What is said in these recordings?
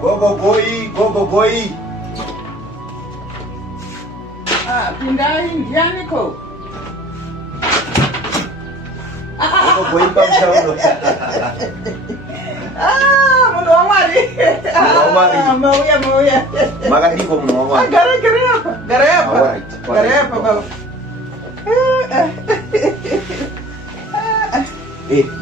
Go boy. Pindai ndiani ko? Go boy pamshauno. Munhu waMwari. Mauya. Makadiko munhu waMwari. Gara apa baba.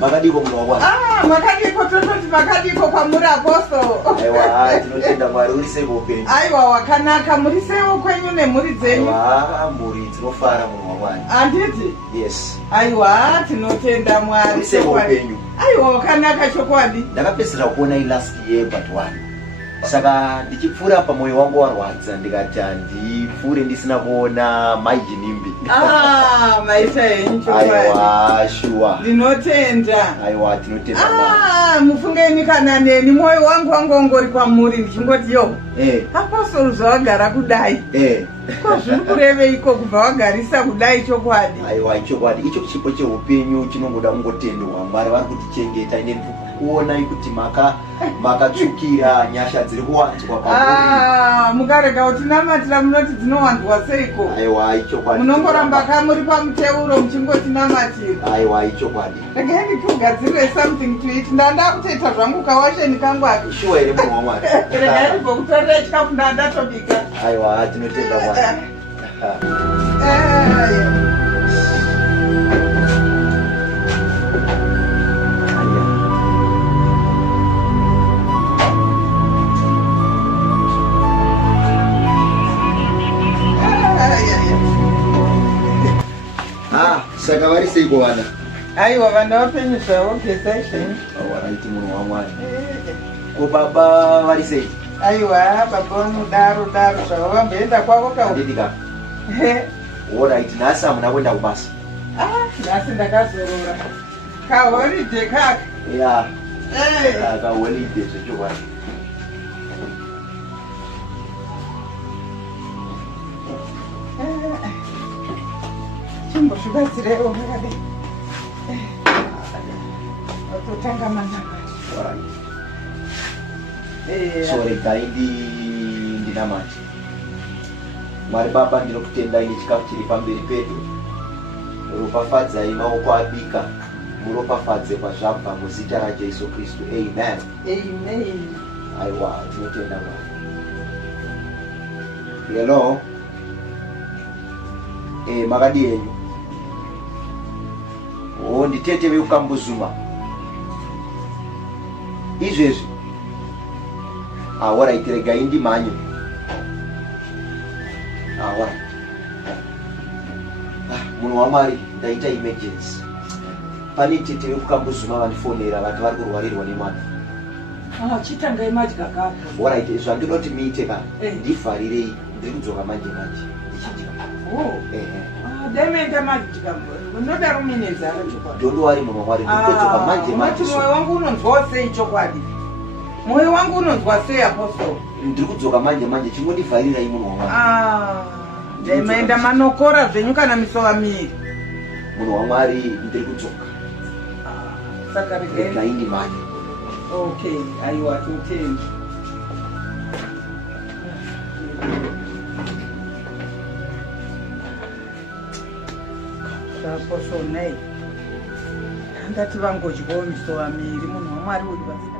Makadiko munhu waMwari. Makadiko tototi makadiko kwamuri apostle. Aiwa, tinotenda Mwari uri sei upenyu. Aiwa, wakanaka muri sei ukwenyu nemhuri dzenyu. Aiwa, mhuri tinofara munhu waMwari. Anditi? Yes. Aiwa, tinotenda Mwari. Uri sei upenyu. Aiwa, wakanaka chokwadi. Ndakapedzera kuona last year but one. Saka ndichipfura pamoyo wangu warwadza ndikati ndipfure ndisina kuona maijinimbi. Maita henyu chokwadi. Aiwa, sure. Ndinotenda. Aiwa, tinotenda Mwari. Mufungeni kana neni moyo wangu wangongori kwamuri ndichingoti yo. Apostle zvawagara kudai. Ko zviri kureve iko kubva wagarisa kudai chokwadi. Aiwa, chokwadi. Icho chipo cheupenyu chinongoda kungotendwa. Mwari vari kutichengeta ine kuona kuti makatsvukira nyasha dziri kuwanzwa pamuri. Mukarega kuti namatira munoti dzinowanzwa seiko. Aiwa, ichokwadi. Munongoramba kamuri pamuteuro muchingoti namatira. Aiwa, ichokwadi. Regai ndikugadzirire something to eat. Ndanda kutoita zvangu kawasheni kangu ake. Sure here munhu waMwari. Regai ndimbokutorera chikafu ndandatobika. Aiwa, tinotenda Mwari. Saka vari sei kuwana? Aiwa, vana vapenyu zvavo gesation. Waraiti munhu waMwari. Ko baba vari sei? Aiwa, baba vanodaro zvavo vamboenda kwavo ka. Ndidika. Alright, nhasi hamuna kuenda kubasa. Nhasi ndakazorora. Kaholiday kaka. Yeah. Kaholiday zvechokwadi. Chimbozvibatsireiwo makadai. Watotanga manaka. So regai ndinamati. Mwari Baba, ndinokutendai nechikafu chiri pamberi pedu. Ropafadzai maoko abika. Muropafadze pazvabva muzita raJesu Kristu. Amen. Amen. Aiwa, tinotenda Mwari. Hello. Makadi yenyu. Nditete vekukambuzuma. Izvezvi. Alright, regai ndimhanyo. Alright. Munhu waMwari, ndaita emergency. Pane tete vekukambuzuma vandifonera vati vari kurwarirwa nemwana. Chitangai madya kako. Alright, zvandinoda kuti muite kana ndivharirei, ndiri kudzoka manje. Demenda madya. Unodaro minezara chokwadi. Don't worry munhu waMwari, ndikudzoka manje. Moyo wangu unonzwa sei chokwadi? Moyo wangu unonzwa sei apostle? Ndiri kudzoka manje chingondivharirai munhu waMwari. Ndemaenda manokora zvenyu kana misova miri. Munhu waMwari, ndiri kudzoka. Saka regai ndimhanye. Okay, aiwa totenda. Apostle nei. Handati vangodyawo misova miri munhu waMwari uri basi.